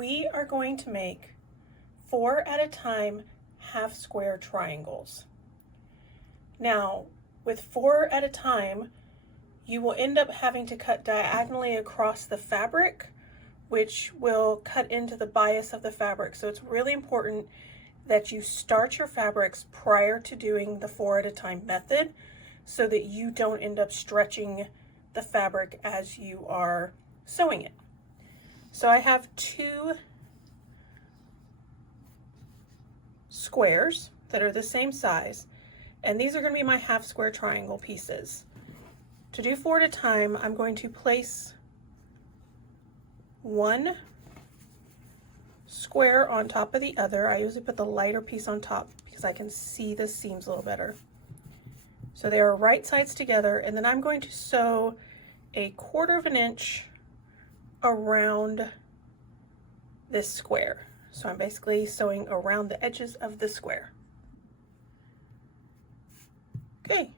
we are going to make 4 at a time half square triangles. Now, with 4 at a time, you will end up having to cut diagonally across the fabric, which will cut into the bias of the fabric. So it's really important that you start your fabrics prior to doing the 4 at a time method so that you don't end up stretching the fabric as you are sewing it. So I have 2 squares that are the same size, and these are going to be my half square triangle pieces. To do 4 at a time, I'm going to place one square on top of the other. I usually put the lighter piece on top because I can see the seams a little better. So they are right sides together, and then I'm going to sew a 1/4 inch around this square. So I'm basically sewing around the edges of the square. Okay,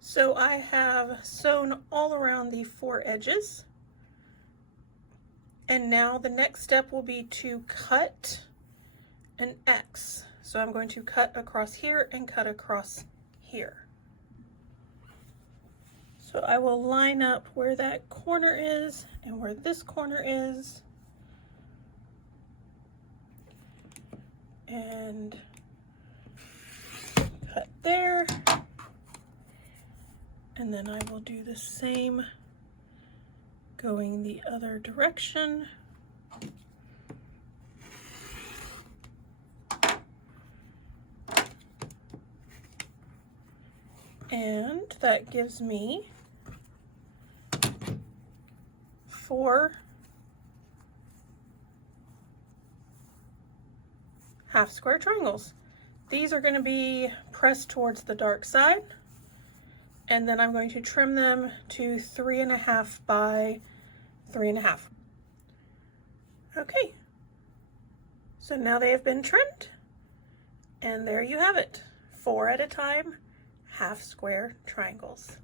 so I have sewn all around the 4 edges. And now the next step will be to cut an X. So I'm going to cut across here and cut across here. So I will line up where that corner is and where this corner is. And cut there. And then I will do the same going the other direction. And that gives me 4 half square triangles. These are going to be pressed towards the dark side, and then I'm going to trim them to 3.5 by 3.5. Okay, so now they have been trimmed, and there you have it, 4 at a time half square triangles.